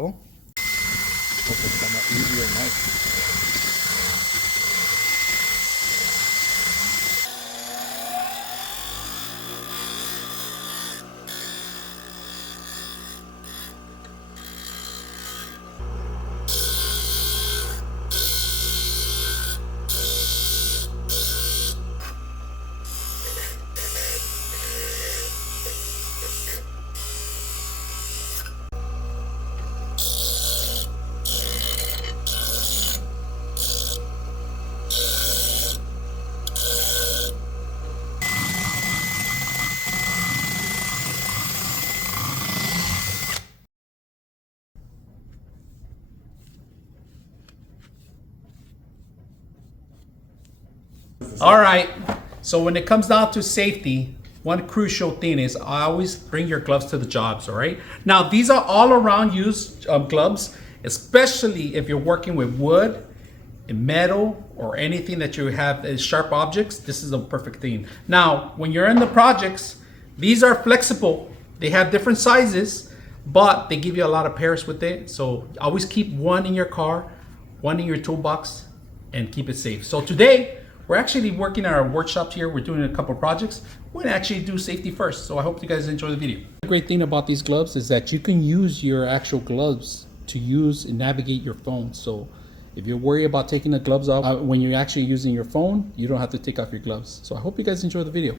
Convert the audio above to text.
go. Hope it's gonna easier knife. All right, so when it comes down to safety, one crucial thing is I always bring your gloves to the jobs, all right? Now, these are all around use gloves, especially if you're working with wood, metal, or anything that you have as sharp objects. This is a perfect thing. Now, when you're in the projects, these are flexible. They have different sizes, but they give you a lot of pairs with it. So always keep one in your car, one in your toolbox, and keep it safe. So today, we're actually working on our workshop here. We're doing a couple of projects. We're gonna actually do safety first. So I hope you guys enjoy the video. The great thing about these gloves is that you can use your actual gloves to use and navigate your phone. So if you're worried about taking the gloves off when you're actually using your phone, you don't have to take off your gloves. So I hope you guys enjoy the video.